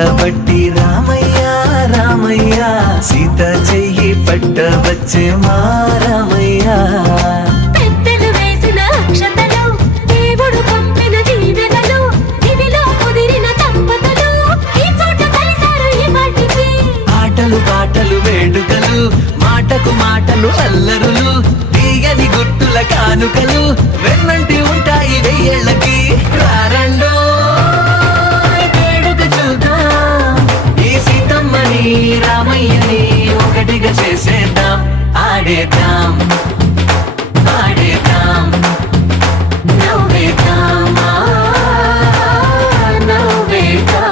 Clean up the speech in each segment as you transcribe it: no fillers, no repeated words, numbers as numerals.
పట్టబట్టి రామయ్య రామయ్య సీత చెయ్యి పట్టవచ్చే మా రామయ్య పెద్దలు వేసిన అక్షతలు దేవుడు పంపిన దీవెనలు ఇవిలో కుదిరిన దంపతులు ఈ చోట కలిసారు ఈ వాటికి ఆటలు పాటలు వేడుకలు మాటకు మాటలు అల్లరులు తీయని గుట్టుల కానుకలు వెన్నంటి ఉంటాయి వెయ్యేళ్ళకి రారండో వేడుక చూద్దాం ఈ సీతమ్మని రామయ్యని ఒకటిగా చేసేద్దాం ఆడేద్దాం ఆడేద్దాం నవ్వేద్దాం నవ్వేద్దాం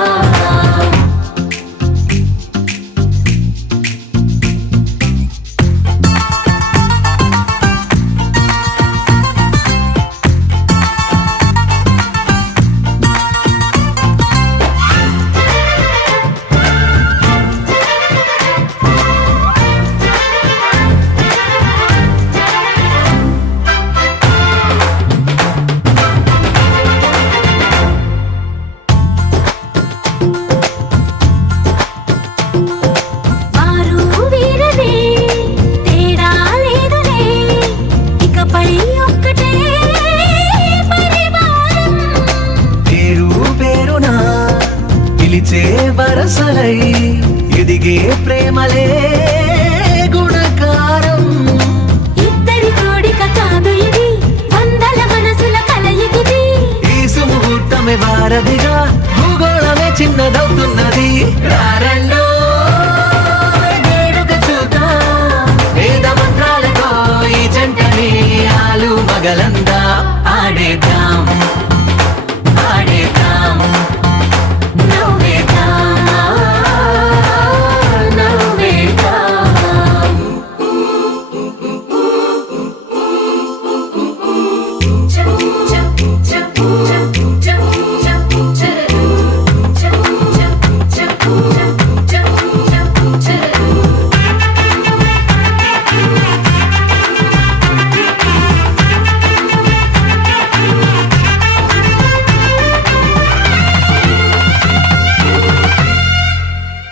వారు వీరనే తేడా లేదులే ఇకపై ఒక్కటే పరివారం పేరు పేరునా పిలిచే వరసలై ఎదిగే ప్రేమలే గుణకారం ఇద్దరి కోడిక కాదు ఇది వందల మనసుల కలయికిది ఈ సుముహూర్తమే వారధిగా భూగోళమే చిన్నదవుతున్నది రారండో వేడుక చూద్దాం వేద మంత్రాలతో ఈ జంటని ఆలు మగలందా ఆడేద్దాం ఆడేద్దాం నవ్వేద్దాం నవ్వేద్దాం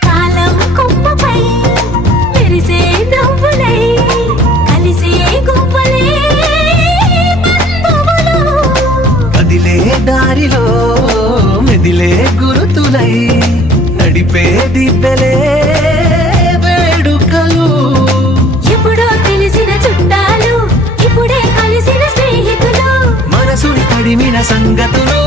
కాలం కొమ్మపై మెరిసే నవ్వులై కలిసే గువ్వలే బంధువులు కదిలే దారిలో మెదిలే గురుతులై నడిపే దివ్వెలే వేడుకలు ఎప్పుడో తెలిసిన చుట్టాలు ఇప్పుడే కలిసిన స్నేహితులు మనసుని తడిమిన సంగతులు